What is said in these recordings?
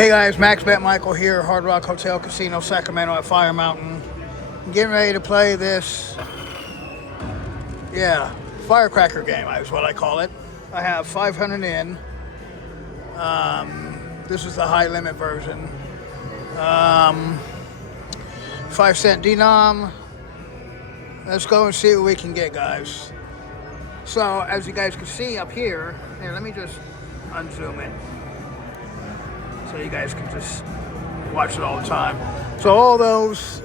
Hey guys, Max Bet Michael here, Hard Rock Hotel Casino, Sacramento at Fire Mountain. I'm getting ready to play this, Firecracker game is what I call it. I have 500 in. This is the high limit version. 5-cent denom. Let's go and see what we can get, guys. So, as you guys can see up here, let me just unzoom it so you guys can just watch it all the time. So all those,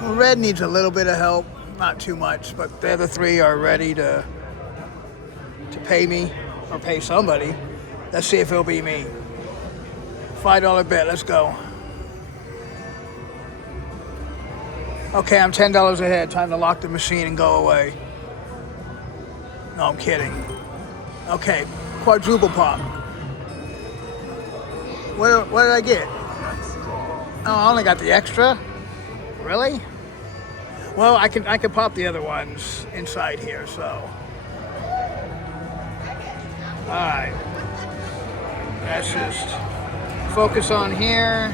red needs a little bit of help, not too much, but the other three are ready to pay me or pay somebody. Let's see if it'll be me. $5 bet, let's go. Okay, I'm $10 ahead. Time to lock the machine and go away. No, I'm kidding. Okay, quadruple pop. What did I get? Oh, I only got the extra. Really? Well, I can pop the other ones inside here. So, all right. Let's just focus on here.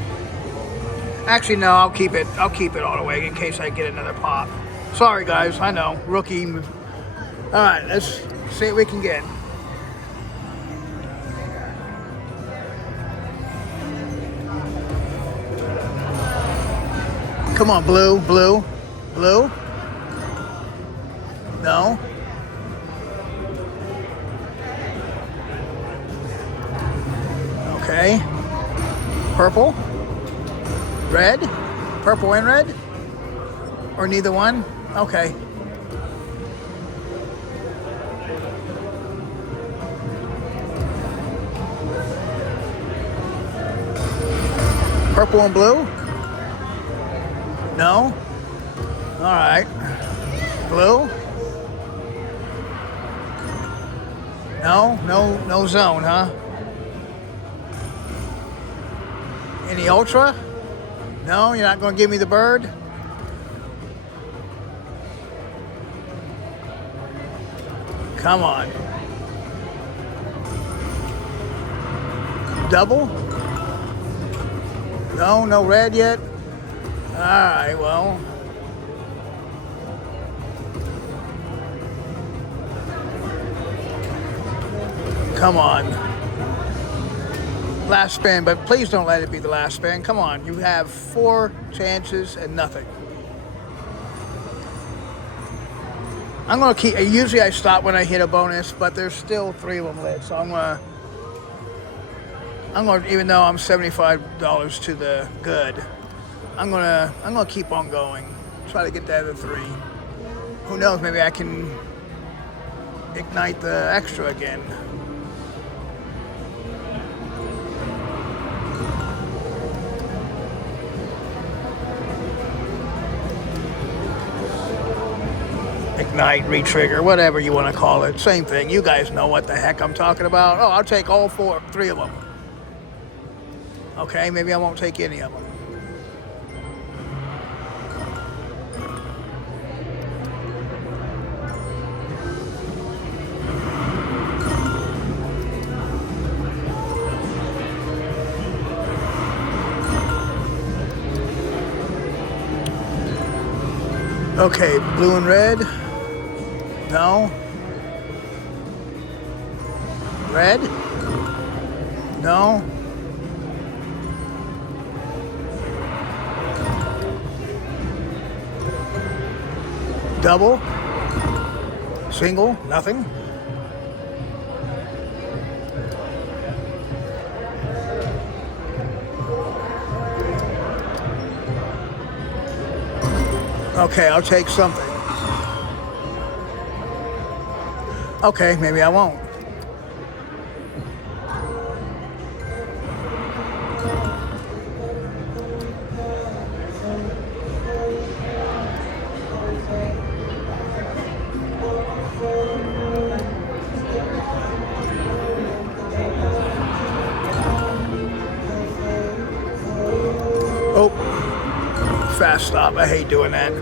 Actually, no. I'll keep it all the way in case I get another pop. Sorry, guys. I know, rookie. All right. Let's see what we can get. Come on, blue. No. Okay. Purple. Red. Purple and red. Or neither one. Okay. Purple and blue. No? Alright. Blue? No zone, huh? Any ultra? No, you're not going to give me the bird? Come on. Double? No red yet? Alright, well. Come on. Last spin, but please don't let it be the last spin. Come on, you have 4 chances and nothing. I'm gonna keep, usually I stop when I hit a bonus, but there's still 3 of them lit, so I'm gonna, even though I'm $75 to the good, I'm gonna keep on going. Try to get the other 3. Who knows? Maybe I can ignite the extra again. Ignite, retrigger, whatever you want to call it. Same thing. You guys know what the heck I'm talking about. Oh, I'll take all 3 of them. Okay, maybe I won't take any of them. Okay, blue and red. No. Red. No. Double. Single. Nothing. Okay, I'll take something. Okay, maybe I won't. Oh, fast stop. I hate doing that.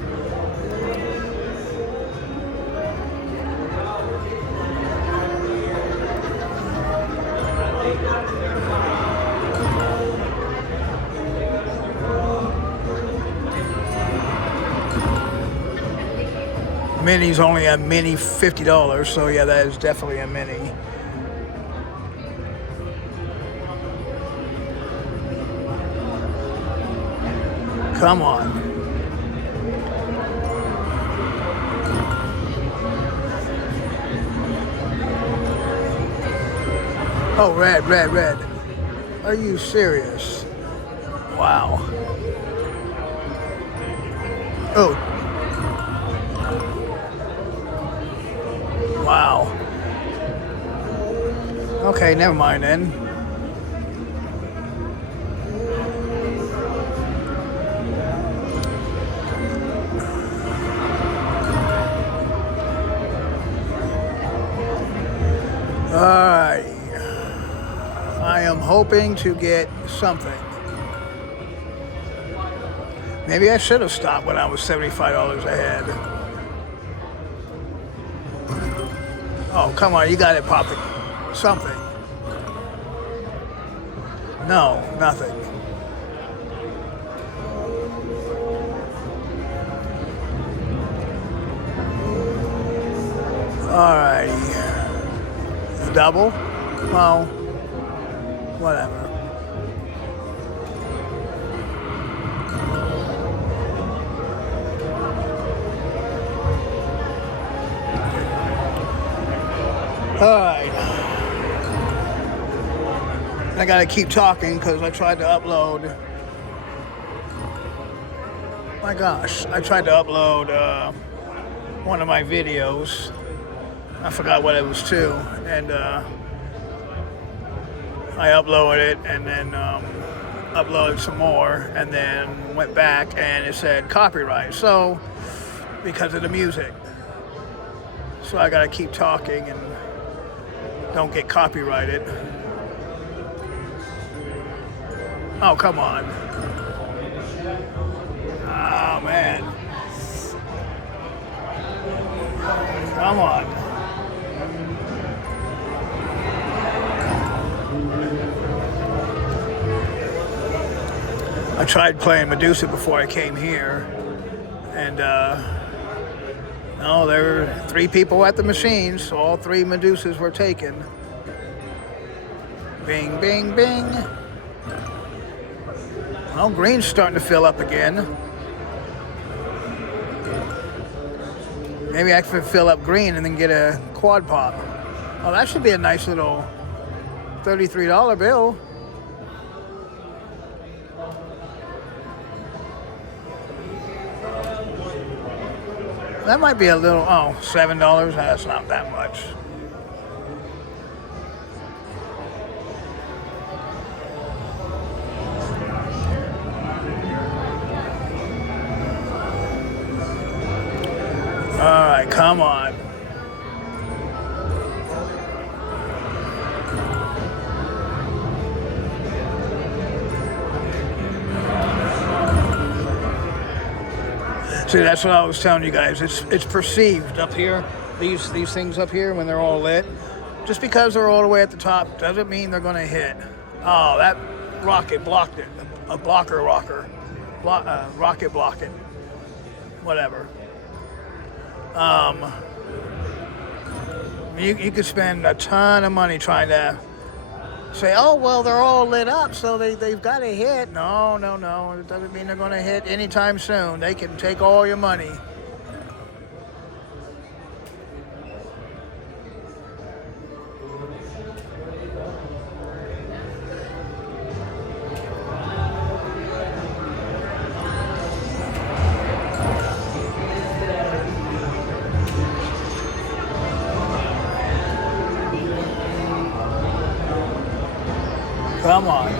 mini's only a mini $50, so yeah, that is definitely a mini. Come on. Oh, red, red, red. Are you serious? Wow. Oh. Wow. Okay, never mind then. Alright. I am hoping to get something. Maybe I should have stopped when I was $75 ahead. Oh, come on, you got it popping. Something. No, nothing. Alrighty. Double? Well, whatever. Alright. I gotta keep talking because I tried to upload. My gosh, I tried to upload one of my videos. I forgot what it was to, and I uploaded it and then uploaded some more and then went back and it said copyright. So, because of the music. So I gotta keep talking and don't get copyrighted. Oh, come on. Oh, man. Come on. I tried playing Medusa before I came here, and no, there were 3 people at the machines, so all 3 Medusas were taken. Bing, bing, bing. Well, green's starting to fill up again. Maybe I can fill up green and then get a quad pop. Oh, that should be a nice little $33 bill. That might be a little, oh, $7, that's not that much. All right, come on. See, that's what I was telling you guys. It's perceived up here. These things up here when they're all lit. Just because they're all the way at the top doesn't mean they're going to hit. Oh, that rocket blocked it. A blocker rocker. Rocket blocked it. Whatever. You could spend a ton of money trying to say, oh, well, they're all lit up, so they've got to hit. No. It doesn't mean they're going to hit anytime soon. They can take all your money. Come on.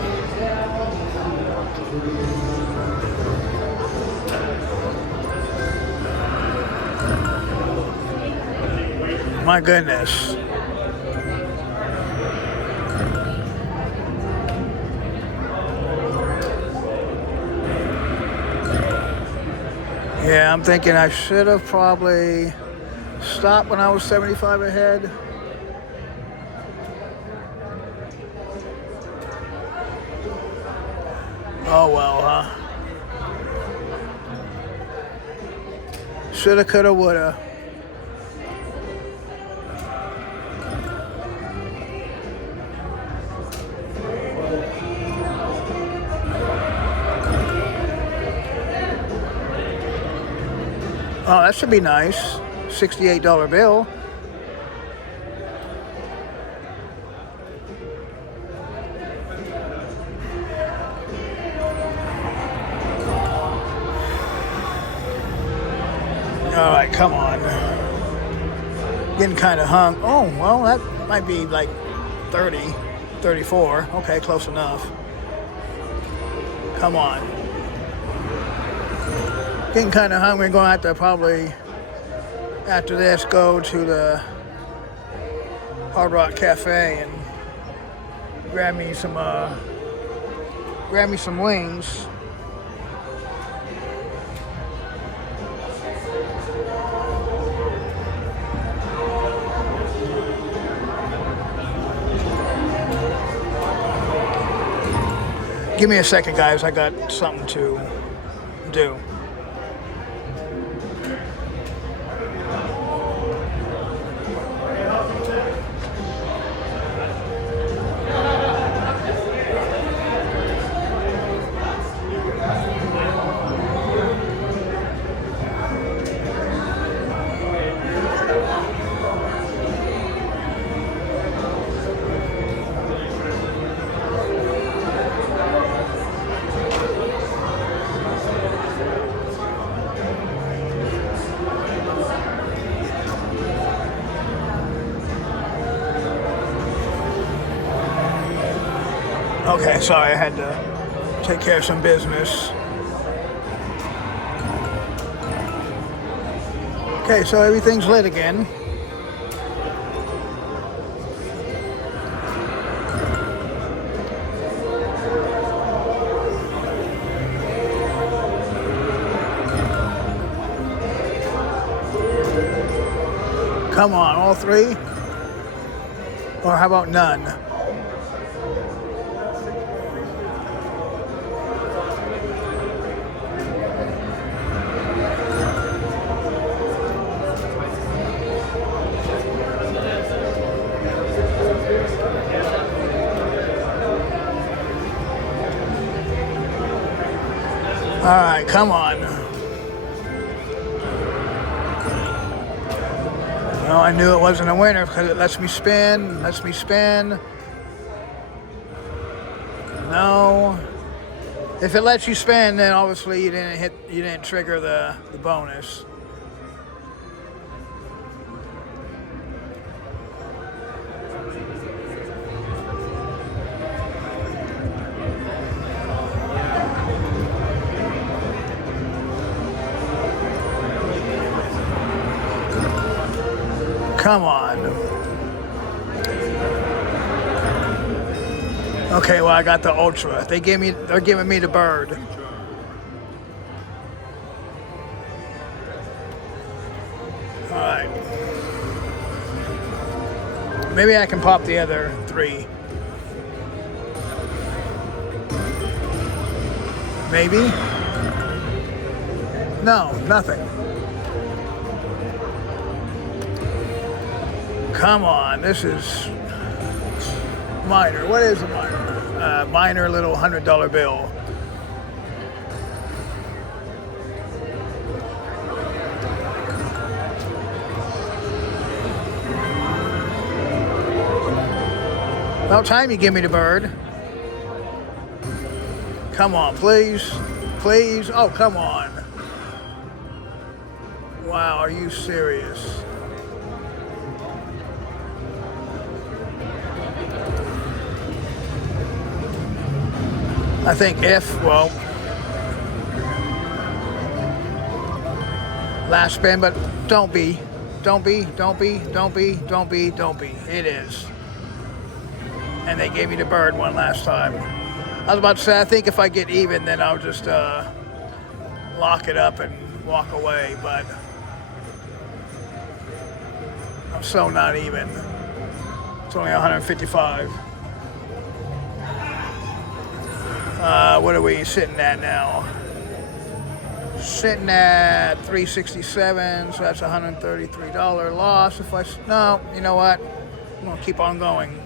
My goodness. Yeah, I'm thinking I should have probably stopped when I was 75 ahead. Oh, well, huh? Shoulda, coulda, woulda. Oh, that should be nice. $68 bill. All right, come on. Getting kind of hung. Oh, well, that might be like 30, 34. Okay, close enough. Come on. Getting kind of hungry. Going to have to probably, after this, go to the Hard Rock Cafe and grab me some wings. Give me a second, guys. I got something to do. Okay, sorry, I had to take care of some business. Okay, so everything's lit again. Come on, all three? Or how about none? All right, come on. Well, I knew it wasn't a winner because it lets me spin. No. If it lets you spin, then obviously you didn't trigger the bonus. Come on. Okay, well, I got the Ultra. They're giving me the bird. All right. Maybe I can pop the other three. Maybe. No, nothing. Come on, this is minor. What is a minor? Minor little $100 bill. About time you give me the bird. Come on, please. Please. Oh, come on. Wow, are you serious? I think last spin, but don't be. It is. And they gave me the bird one last time. I was about to say, I think if I get even, then I'll just lock it up and walk away, but I'm so not even. It's only 155. What are we sitting at now? Sitting at 367, so that's $133 loss. No, you know what? I'm gonna keep on going.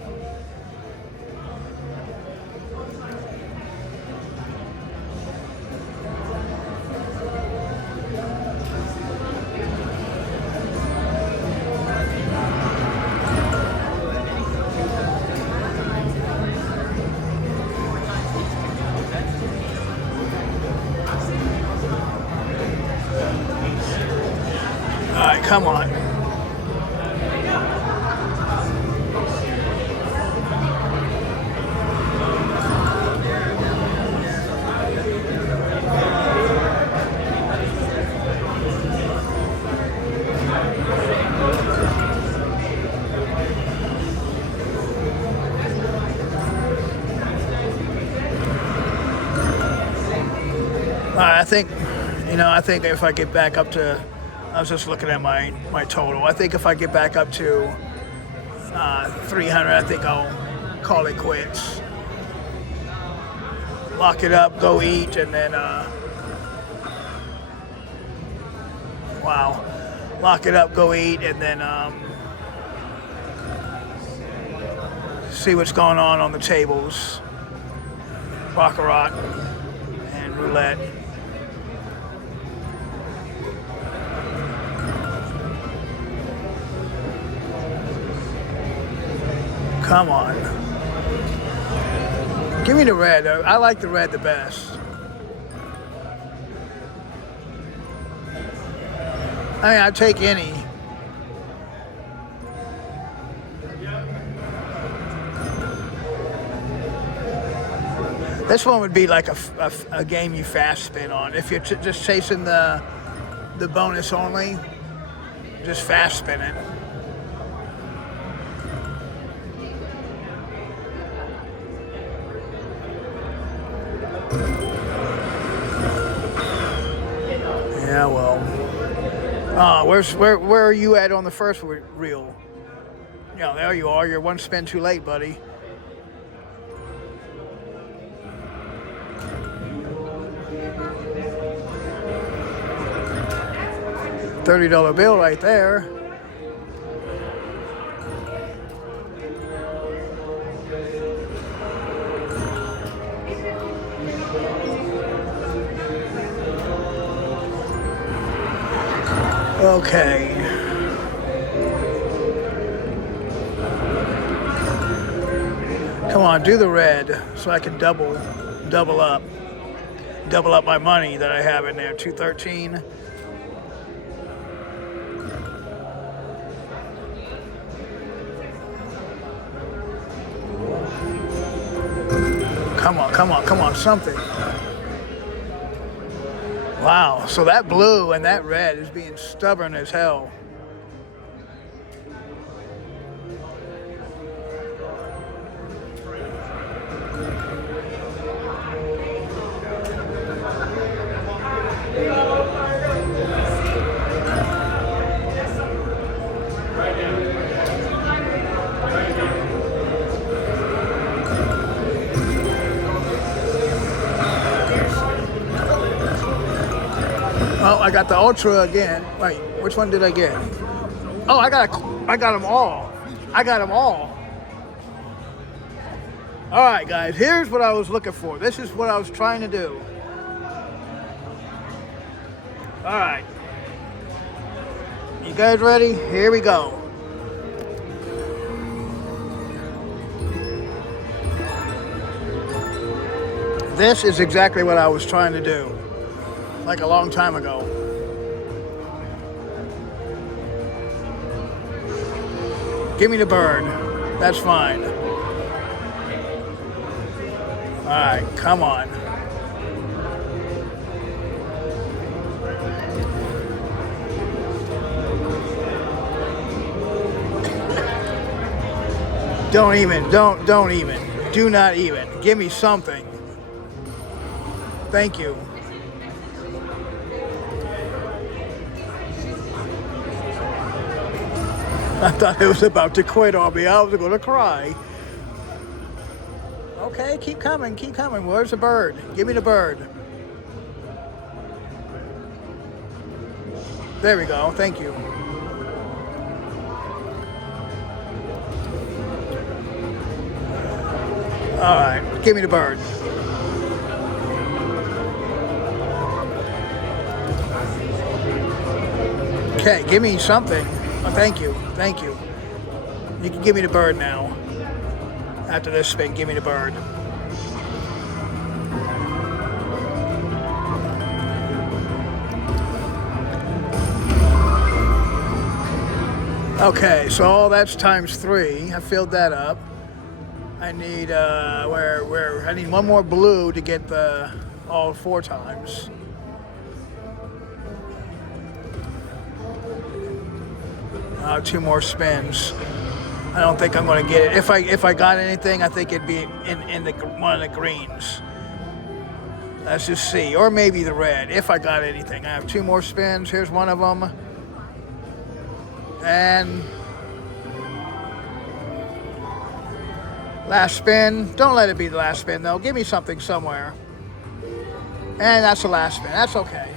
Come on. I think, I think if I get back up to, I was just looking at my total. I think if I get back up to 300, I think I'll call it quits. Lock it up, go eat, and then, wow. Lock it up, go eat, and then see what's going on the tables. Baccarat and roulette. Come on. Give me the red. I like the red the best. I mean, I'd take any. This one would be like a game you fast spin on. If you're just chasing the bonus only, just fast spin it. Yeah, well. Where are you at on the first reel? Yeah, there you are. You're one spin too late, buddy. $30 bill right there. Okay. Come on, do the red so I can double up my money that I have in there. 213. Come on, something. Wow, so that blue and that red is being stubborn as hell. Oh, I got the Ultra again. Wait, which one did I get? Oh, I got them all. I got them all. All right, guys, here's what I was looking for. This is what I was trying to do. All right. You guys ready? Here we go. This is exactly what I was trying to do. Like a long time ago. Give me the bird. That's fine. All right, come on. Don't even. Do not even. Give me something. Thank you. I thought it was about to quit on me. I was going to cry. Okay, keep coming. Where's the bird? Give me the bird. There we go. Thank you. All right, give me the bird. Okay, give me something. Oh, thank you. You can give me the bird now. After this spin, give me the bird. Okay, so all that's times 3. I filled that up. I need I need one more blue to get the all 4 times. Two more spins. I don't think I'm going to get it. If I got anything, I think it'd be in the one of the greens. Let's just see, or maybe the red. If I got anything, I have 2 more spins. Here's one of them, and last spin. Don't let it be the last spin though. Give me something somewhere. And that's the last spin. That's okay.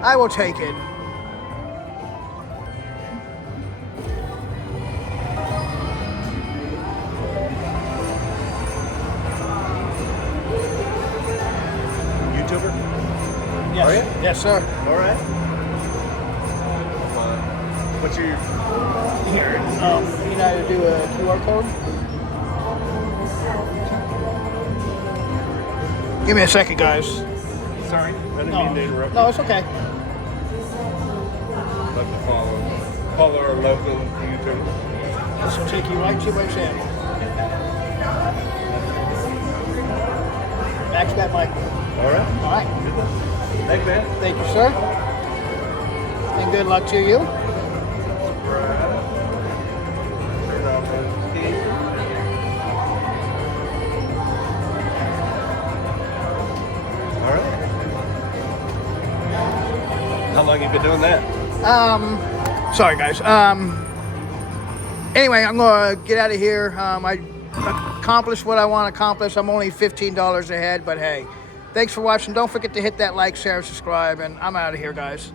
I will take it. Yes. Are you? Yes, sir. All right. What's your... Here. You know how to do a QR code? Give me a second, guys. Sorry, I didn't mean to interrupt. No, it's okay. I'd like to follow our local YouTuber. This will take you right to my channel. Back to that mic. All right. All right. Thanks, man. Thank you, sir. And good luck to you. Turn off those keys. All right. How long have you been doing that? Sorry, guys. Anyway, I'm going to get out of here. I accomplished what I want to accomplish. I'm only $15 ahead, but hey. Thanks for watching. Don't forget to hit that like, share, and subscribe, and I'm out of here, guys.